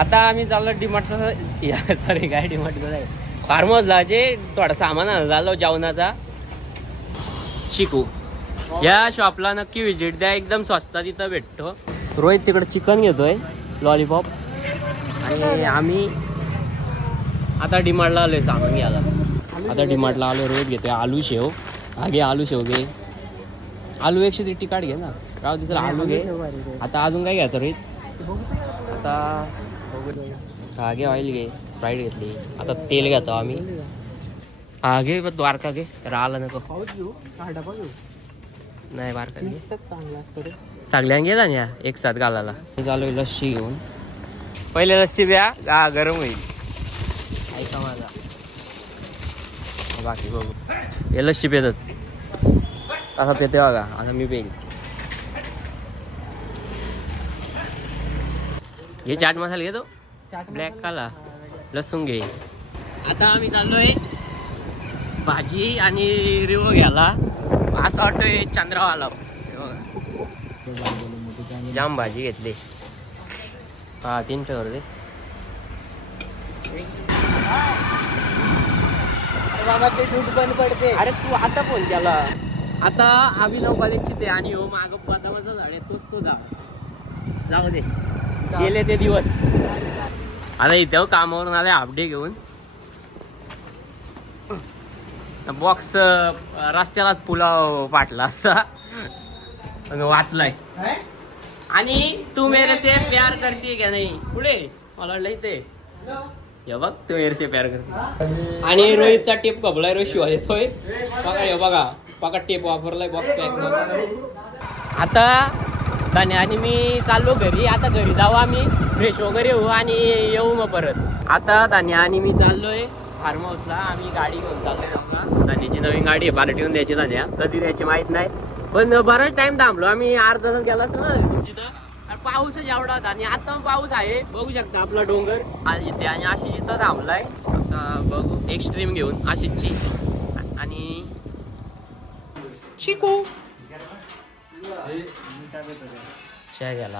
आता आम्ही चाललो या सॉरी काय डिमार्ट आहे फार्म हाऊसला जे थोडा सामान झालो जेवणाचा. शिकू या शॉपला नक्की विजिट द्या एकदम स्वस्तात तिथं भेटतो. रोहित तिकडं चिकन घेतोय लॉलीपॉप आणि आम्ही आता डिमार्टला आलोय सामान घ्यायला. आता डिमार्टला आलो रोहित घेतोय आलू शेव. हा घे आलू शेव घे. आलू एकशे तीस तिकाट घे ना. राव तिथं आलू घे. आता अजून काय घ्यायचं रोहित? आता हा घे ऑइल घे स्प्राईट घेतली. आता तेल घेतो आम्ही. हा घे द्वारका घे. राहिला नको. नाही बारका घे. सगळ्यांना घे ना एक साथ घालायला. मी चालू लस्सी घेऊन. पहिले लस्सी द्या हा गरम होईल. ऐका माझा. बाकी बघू. हे लस्सी पेतात. असा पेते बघा. आता मी पेन हे चाट मसाला घेतो. ब्लॅक काला. लसूण घे. आता आम्ही चाललोय भाजी आणि रिवो घ्यायला. असं वाटतोय चंद्रावाला बघा. जाम भाजी घेतली. हा तीन ठेवर दे. अरे तू आता फोन केला. आता अभिनव कॉलेजची ते आणि हो माग बदामाचा झाड तोच तो जा. जाऊ दे. गेले ते दिवस. आता इथे कामावरून आले अपडे घेऊन. बॉक्स रस्त्यालाच पुलाव पाटला असा. वाचलाय. आणि तू मेरे से प्यार करते का नाही? पुढे मला वाटलं इथे. हे बघ तू मेरे से प्यार करते आणि रोहितचा टेप कबलाय रोहित शिवाय येतोय. बघा. हे बघा. बघा टेप वापरलाय बॉक्स पॅक आता दाने आणि मी चाललो घरी. आता घरी जाऊ आम्ही. फ्रेश वगैरे होऊ आणि येऊ मग परत. आता दाने आणि मी चाललोय फार्म हाऊसला आम्ही गाडी घेऊन चाललोय समजा दाण्याची नवीन गाडी आहे. पार्टी येऊन द्यायची दान्या कधी द्यायची माहीत नाही. पण बराच टाइम थांबलो. आम्ही अर्धा तास गेला असतो ना तुमची तर. आणि पाऊसच एवढा होता आणि आता पाऊस आहे. बघू शकता आपला डोंगर. आणि इथे आणि अशी इथं थांबलाय. आता बघू. एक्स्ट्रीम घेऊन. आशिषची आणि चिकू. घ्यायला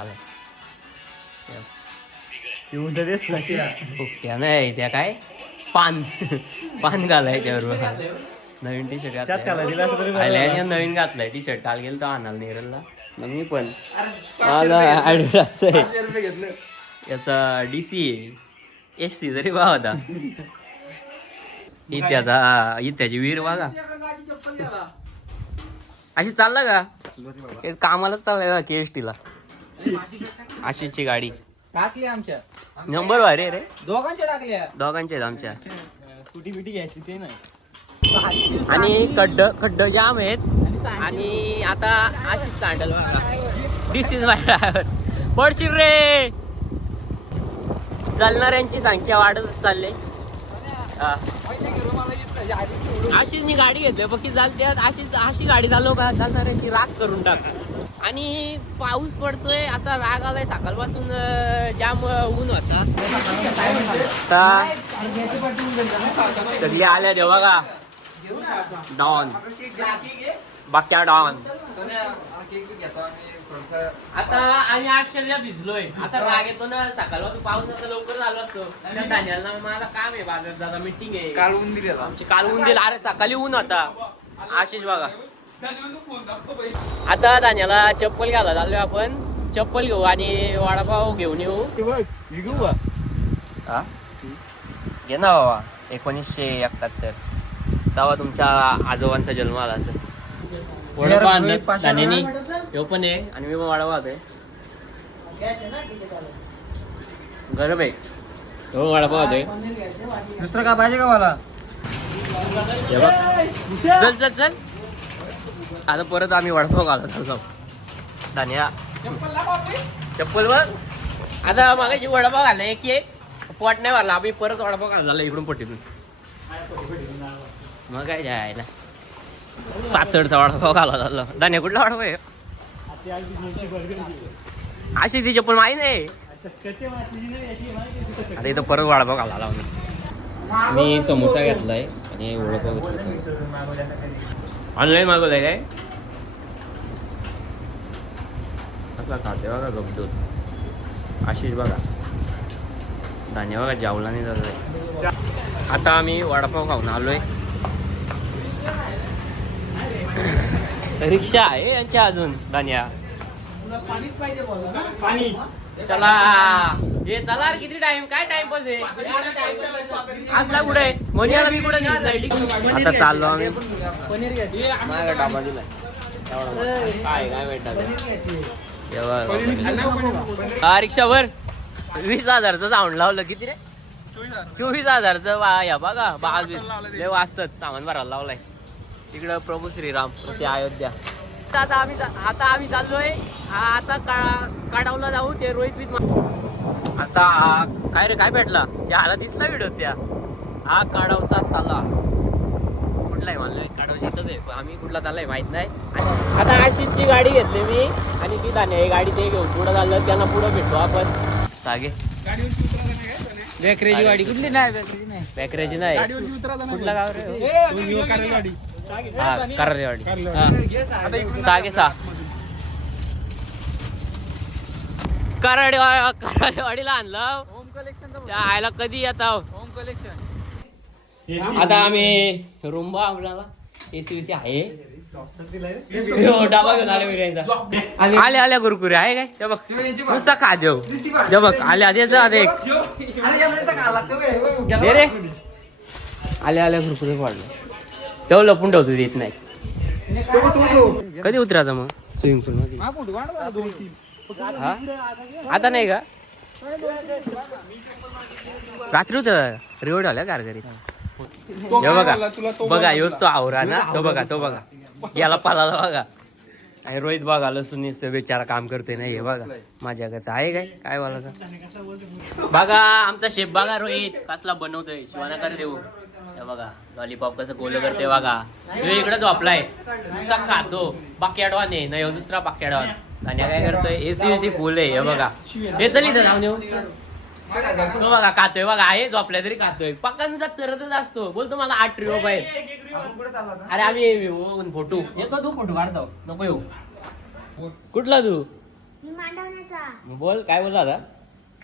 तर नाही त्या काय? पान. पान घालायच्यावर बघा नवीन टी शर्ट घातलाय नवीन घातलाय टी शर्ट काल गेलो तर आणाल नेरलला मग मी पण मला Adidas आहे. याचा डी सी एस सी जरी बा होता इत्याचा इत्याची वीर बघा. अशी चालला का? हे कामालाच चाललाय का के एस टीला अशीची गाडी. टाकली आमच्या. नंबर भारी रे. दोघांच्या टाकल्या. दोघांचे आहेत आमच्या. स्कूटी बिटी घ्यायची ते नाही. आणि खड्ड खड्ड जाम आहेत. आणि आता अशीच sandal this is my driver पडशील रे. चालणाऱ्यांची संख्या वाढतच चालले. अशीच मी गाडी घेतली बाकी चालते अशीच अशी गाडी चालव का? चालणाऱ्यांची राग करून टाक. आणि पाऊस पडतोय असा राग आलाय सकाळपासून जाम ऊन होता. सगळी आल्या देवा का डॉन बाक्या डॉन आता आम्ही आश्चर्य भिजलोय. असा राग येतो ना पाऊस असं लवकर झालो असतो. त्या धान्याला मला काम आहे बाजारात दादा मीटिंग आहे. काल ऊन दिली आमची काल ऊन दिला. अरे सकाळी ऊन होता. आशिष बघा. आता धान्याला चप्पल घाला चाललोय आपण. चप्पल घेऊ आणि वडापाव घेऊन येऊ. हा? घे ना बाबा. एकोणीसशे एकाहत्तर. तेव्हा तुमच्या आजोबांचा जन्म आला असेल. वडापाव आणलं धान्यानी ह्यो पण आहे आणि मी पण वडापाव होतोय गरम आहे. हो वडापाव होतोय दुसरं काय पाहिजे का मला. चल चल चल. आता परत आम्ही वडापाव घालत चाललो धान्या चप्पल बघ. आता मागाशी वडापाव घालला एक एक पोट नाही भरला. आम्ही परत वडापाव घालला झाला इकडून पट्टीतून मग काय जायला? साचडचा वडापाव घाला झाला धान्या कुठला वडापाव आहे? अशी ती चप्पल माही नाही आता इथं परत वडापाव घाला लावून मी समोसा घेतलाय आणि वडापाव घेतला ऑनलाईन मागवलाय काय? कसला खाते बघा गपदूत आशिष बघा. धान्य बघा जेवला नाही जात आता आम्ही वडापाव खाऊन आलोय. रिक्षा आहे यांच्या अजून धान्या पाणी. चला. हे चला रे किती टाइम काय टाइम पास आहे असला कुठे? मोनियाला मी कुठे आता चाललो आम्ही. पनीर डाबा. काय काय भेटतात हा रिक्षावर वीस हजारचं साऊंड लावलं. किती रे? चोवीस हजारचं. वा या बघा बाल वीस लय वाजतात. सामान भरायला लावलाय. इकडं प्रभू श्रीराम ते अयोध्या. आता आम्ही आता आम्ही चाललोय. आता का- काढावला जाऊ ते रोहित आता हा काय रे काय भेटला? त्या हाला दिसला व्हिडिओ त्या. हा काढावचा ताला. कुठला आहे मला काढावची इथंच आहे. पण आम्ही कुठला चाललाय माहीत नाही. आता आशिषची गाडी घेतली मी आणि ती ही गाडी ते घेऊन पुढं चाललं त्यांना पुढं भेटतो आपण. सागे. बेकरीची गाडी कुठली? नाही. बेकरीची नाही. कुठला गाव रे? हा करलेवाडी सागे सा कराडे कराडेवाडीला आणलं. त्या आयला कधी येता? होम कलेक्शन आता आम्ही रूम बा आपल्याला एसी बीसी आहे. हो, डाबा घेऊन आले बिर्याणीचा आले आल्या कुरकुरे आहे काय? ते बघ. नुसता खा देऊ जे बघ आले आधी एक. रे. आले आल्या कुरकुरे वाढले. तेव्हा लपून ठेवतो देत नाही. कधी उतरायचं मग? स्विमिंग पूल मध्ये. हा? आता नाही का? रात्री उतर. रिवड आल्या कारगरीत. हे बघा. बघा ह्योच तो आवरा ना. तो बघा तो बघा. याला पालाला बघा. आणि रोहित बघा लसून नुसतं बेचारा काम करतोय ना हे बघा. माझ्याकडे आहे काय? काय बोलायचं? बघा आमचा शेफ बघा रोहित. कसला बनवतोय. शिवाना कर देऊ. बघा. लॉलीपॉप कसं गोल करते बघा. ह्यो इकडे झोपलाय. नुसता खातो. बाक्याडवाने नाही ह्यो दुसरा बाक्याडवान. आणि काय करतोय? एसी फुल आहे हे बघा. हे चल इथं जाऊन येऊ. तो बघा खातोय बघा. आहे झोपल्या तरी खातोय. पक्का नुसता चरतच असतो. बोलतो मला आठ पाहिजे अरे आम्ही फोटो. येतो तू फोटो काढतो नको येऊ. कुठला तू? बोल काय बोलला आता?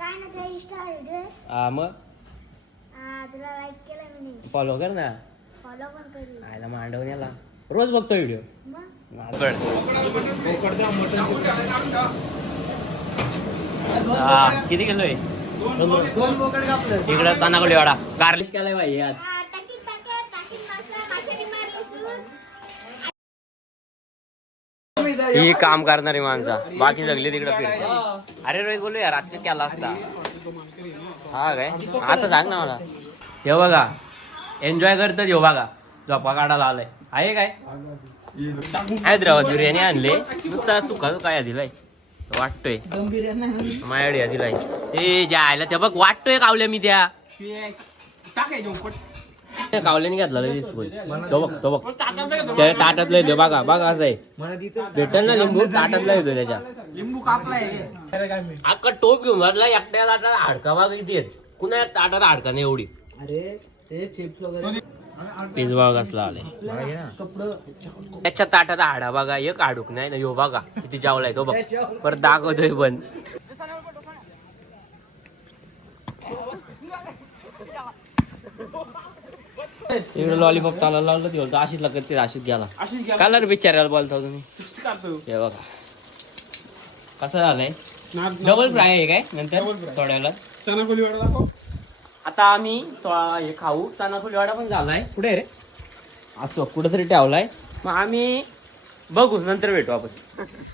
आहे हा मग? तुला लाईक केलं मी फॉलो कर ना. फॉलो पण करू आयला मांडवण्याला रोज बघतो व्हिडिओ मग? हा किती किलोय? दोन बोकड कापलं इकडं चानाकोली वाडा. गार्लिश केलाय बाई आज हा, ही काम करणारी माणसा. बाकी सगळी तिकडे फिरते. अरे रोहित बोलू या रात्री केला असता. हा काय? असं सांग ना मला. हे बघा एन्जॉय करतात ह्यो बघा. झोपा काढायला आलाय. आहे काय? हैदराबाद बिर्याणी आणले. नुसता सुका काय दिलाय वाटतोय. माझ्याकडे दिलाय ते ज्या आयला त्या बघ वाटतोय कावल्या मी त्या. टाकायचे पट त्या कावल्याने घेतला लगेच बोल. तो बघ तो बघ. त्याला ताटातला येतो बघा बघा असं आहे. भेटेल ना लिंबू ताटातला येतो त्याच्या. लिंबू कापलाय काय अख्खा टोप घेऊन वाटला एकट्या ताटात हाडका बघा किती आहेत कुणा ताटात हाडका नाही एवढी? अरे ते चिप्स वगैरे पिझ्झा असला आले त्याच्या ताटात हाडा बघा एक हाडूक नाही ना यो बघा किती जावलाय तो बघ. परत दाखवतोय पण. इकडे लॉलीपॉप चालायला लावलं ते बोलतो अशीच लागत ते अशीच गेला. अशीच घ्या बिचारायला बोलता तुम्ही हे बघा. कसं झालंय? डबल फ्राय आहे काय नंतर? Double fry. थोड्याला. चना वाडा दाखव. आता आम्ही तो हे खाऊ. तानाफुल वाडा पण झालाय. कुठे रे? असतो कुठं तरी ठेवलाय. मग आम्ही बघू नंतर भेटू आपण.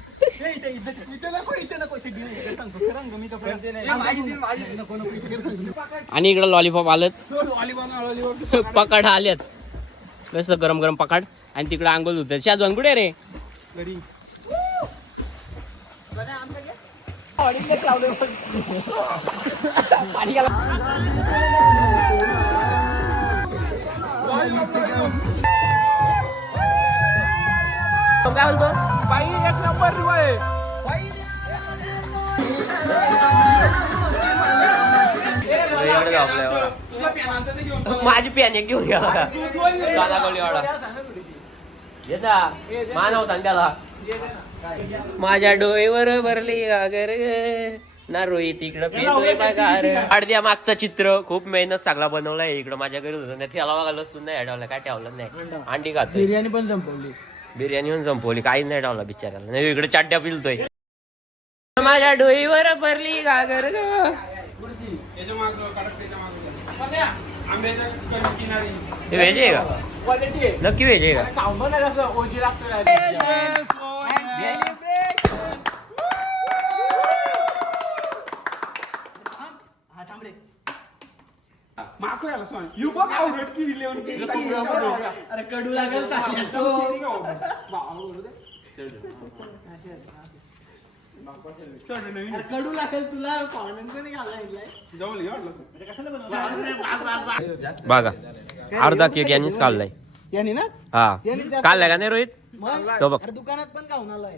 इथे- इथे- इथे नको, इथे नको. इथे घे, इथे सांगतो. खरं सांगतो, मी तर खरं- ए, माझी दे, माझी दे. नको, नको, इथे सांगतो. आणि इकडं लॉलीपॉप आलं तो वालीबॉल, वालीबॉल. पकाड आल्यात कसं गरम गरम पकाड आणि तिकडे आंघोळ होतं शाजवान कुठे रे घरी. काय बोलतो बाई एक नंबर आहे. माझी पॅन एक घेऊन या. बघा तू दोन घे. चाला गोळी वाडा येता मानव त्याला. माझ्या डोईवर भरली गागर ना रोहित इकडं फिरतोय बघा अरे. अर्ध्या मागचं चित्र. खूप मेहनत सगळा बनवलाय इकडं. माझ्या घरी होतं. नाही त्याला बघा लसूण नाही ठेवलं काय ठेवलं नाही. अंडी खातोय बिर्याणी पण संपवली. बिर्याणी पण संपवली. काहीच नाही ठेवला बिचाराला नाही इकडे चाड्या पिलतोय. माझ्या डोईवर भरली गागर ग. हे व्हेज आहे का? नक्की व्हेज आहे का? अरे कडू लागेल कडू लागेल तुला नाही घालायला बघा अर्धा केक यांनीच काढलाय. याने ना? हा. काढलाय का नाही रोहित? तो बघ. अरे दुकानात पण खाऊन आलाय.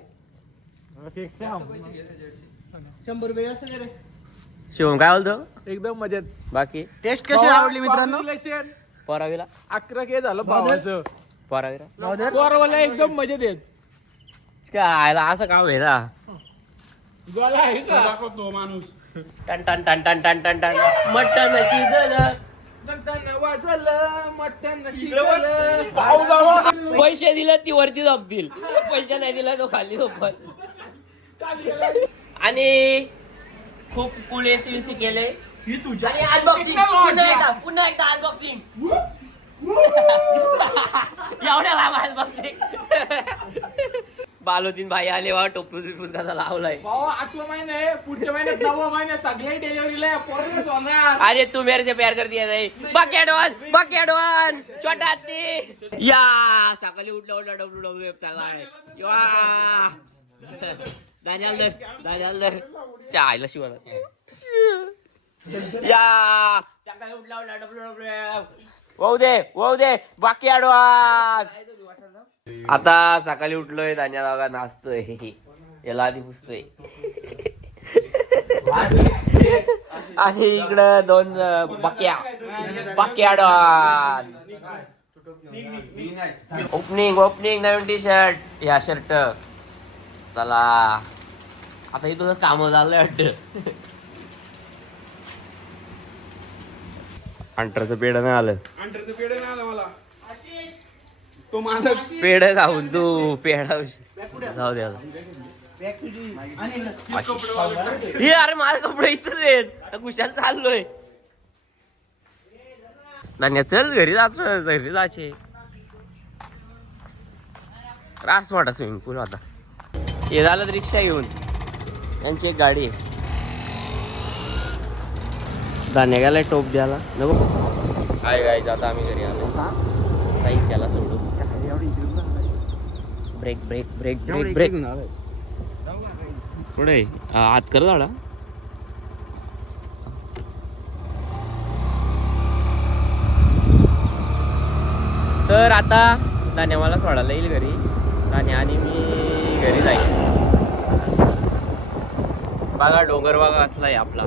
शंभर रुपये असं रे. शिवम काय बोलतो? एकदम मजेत. बाकी? टेस्ट कशी आवडली मित्रांनो? परावीला? अकरा के झालं भावाचं. परावीला? पोरवाला एकदम मजेत येत काय असं काम आहे ना? गोला आहे का? टन टन टन टन टन टन टन. मटन शिजलं मटण वाजलं मटण शिजलं पैसे दिले ती वरती झोपतील. पैसे नाही दिला तो खाली झोपल. आणि खूप कुळे सीसी केले आणि अनबॉक्सिंग पुन्हा एकदा पुन्हा एकदा अनबॉक्सिंग एवढ्या लांब अनबॉक्सिंग बालोदीन भाई आले वा टोपूस बिपूस कसा लावलाय. भाऊ आठवा महिना आहे. पुढच्या महिन्यात नववा महिना सगळे डिलिव्हरीला पोरच होणार अरे तू मेरे से प्यार करती है नहीं बाकी एडवान बाकी एडवान छोटा हत्ती या सकाळी उठल्या उठल्या डब्ल्यू डब्ल्यू एफ चाललाय या दानियाल दर दानियाल दर चायला शिवाला या वाहू दे वाहू दे बाकी एडवान आता सकाळी उठलोय दानिया दागा नाचतोय. याला आधी पुसतोय. आणि इकडं दोन बाक्या. बाकी बक्या ओपनिंग ओपनिंग नवीन टी शर्ट या शर्ट चला. आता हे तुझं काम झालंय वाटत. अंटरचं पेड नाही आलं. तो माझा पेड खाऊन तू पेडा जाऊ दे आता. हे. अरे माझे कपडे इथंच आहेत. कुशाल चाललोय. नान्या चल घरी जायचं घरी जायचे रास मोठा स्विमिंग पूल होता हे झालं तर रिक्षा घेऊन. यांची एक गाडी आहे. धान्य गेलाय टोप द्यायला. नको. काय काय आता आम्ही घरी आलो. काही त्याला सोडून break break break break break पुढे आत कर झाडा. तर आता दान्या मला सोडायला येईल घरी. दान्या आणि मी घरी जाईल बघा डोंगर बघा आहे आपला.